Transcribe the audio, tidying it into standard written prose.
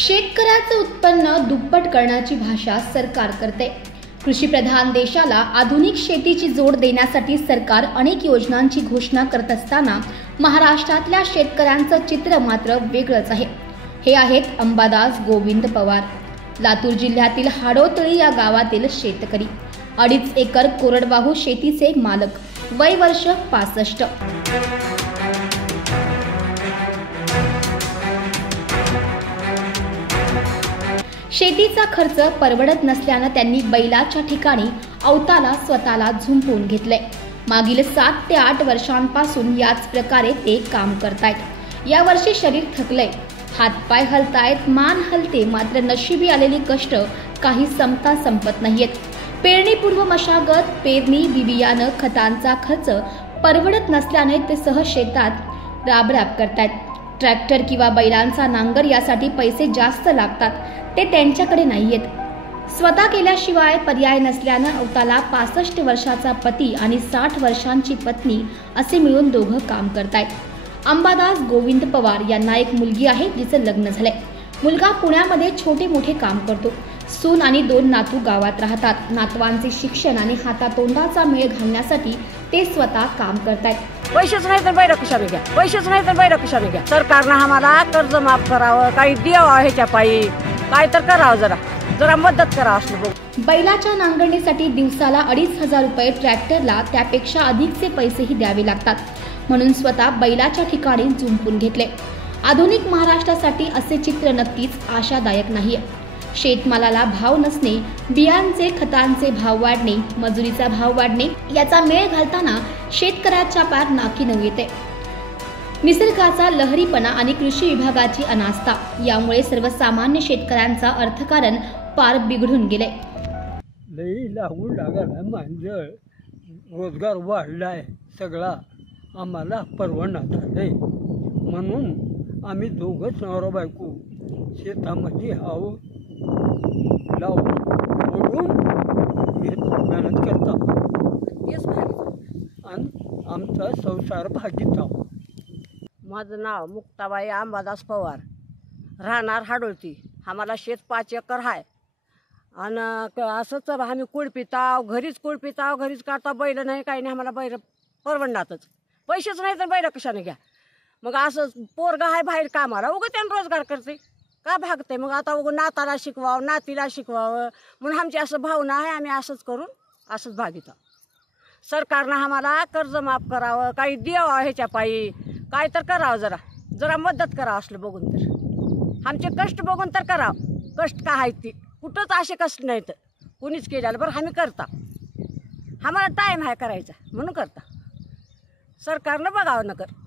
शेतकऱ्याचं उत्पन्न दुप्पट करण्याची भाषा सरकार करते। कृषीप्रधान देशाला आधुनिक शेतीची जोड देण्यासाठी सरकार अनेक योजनांची घोषणा करत असताना महाराष्ट्रातल्या शेतकऱ्यांचं चित्र मात्र वेगळंच आहे। हे आहेत अंबादास गोविंद पवार, लातूर जिल्ह्यातील हाडोतळी या गावातील शेतकरी, 2.5 एकर कोरडवाहू शेतीचे मालक, वय वर्ष 65। शेतीचा खर्च परवडत नसल्यानं त्यांनी बैलाच्या ठिकाणी अवताला स्वतःला झुंपून घेतले। मागील 7 ते 8 वर्षांपासून याच प्रकारे ते काम करतायत। या वर्षी शरीर थकले, हातपाय हलतायत, मान हलते, मात्र नशिबी आलेली कष्ट काही संपत नाहीयेत। पेरणीपूर्व मशागत, पेरणी, बियाणं, खतांचा खर्च परवडत नसल्याने ते सहज शेतात राबराब करतायत। ट्रॅक्टर किंवा बैलांचा नांगर यासाठी पैसे जास्त लागतात, ते त्यांच्याकडे नाहीयेत। स्वतः केल्याशिवाय पर्याय नसल्यानं अवताला 65 वर्षाचा पती आणि 60 वर्षांची पत्नी असे मिळून दोघं काम करतायत। अंबादास गोविंद पवार यांना एक मुलगी आहे, जिचं लग्न झालंय। मुलगा पुण्यामध्ये छोटे मोठे काम करतो। सून आणि 2 नातू गावात राहतात। नातवांचे शिक्षण आणि हातातोंडाचा मेळ घालण्यासाठी ते स्वतः काम करतायत। पैसेच नाही तर बैल कशाने घ्या, पैसेच नाही तर बैल कशाने घ्या। सरकारनं आम्हाला कर्ज माफ करावं, काही द्यावं, ह्याच्या पायी काय तर करावं, जरा मदत करा असं बघ। बैलाच्या नांगरणीसाठी दिवसाला 2,500 रुपये, ट्रॅक्टरला त्यापेक्षा अधिकचे पैसेही द्यावे लागतात, म्हणून स्वतः बैलाच्या ठिकाणी झुंपून घेतले। आधुनिक महाराष्ट्रासाठी असे चित्र नक्कीच आशादायक नाहीये। शेतमालाला भाव नसणे, बियांचे खतांचे भाव वाढणे, मजुरीचा भाव वाढणे याचा मेळ घालताना शेतकऱ्याच्या पार नाकी नऊ येते। निसर्गाचा लहरीपणा आणि कृषी विभागाची अनास्था यामुळे सर्वसामान्य शेतकऱ्यांचा अर्थकारण पार बिघडून गेले। लई लागून लागायला मांजर, रोजगार वाढलाय सगळा, आम्हाला परवडणार नाही, म्हणून आम्ही दोघंच नवरा बायको शेतामध्ये आहो लावून मेहनत करता आणि आमचा संसार भागीत आहो। माझं नाव मुक्ताबाई अंबादास पवार, राहणार हाडोळती। आम्हाला शेत 5 एकर आहे आणि असंच आम्ही कुळपिताव, घरीच कुळपिताव, घरीच काढता, बैल नाही काही नाही, आम्हाला बैल परवडणारच, पैसेच नाही तर बैल कशाने घ्या। मग असं पोरगा आहे बाहेर कामाला, उगं त्यानं रोजगार करते का भागते, मग आता उगं नाताला शिकवावं, नातीला शिकवावं म्हणून आमची असं भावना आहे, आम्ही असंच करून असंच भागीत आहोत। सरकारनं आम्हाला कर्ज माफ करावं, काही द्यावं, ह्याच्या पायी काय तर करावं, जरा मदत करावं असलं बघून, तर आमचे कष्ट बघून तर करावं। कष्ट का आहेत ती, कुठंच असे कष्ट नाहीत, कुणीच केलेलं बरं, आम्ही करता, आम्हाला टाईम आहे करायचा म्हणून करता। सरकारनं बघावं न कर।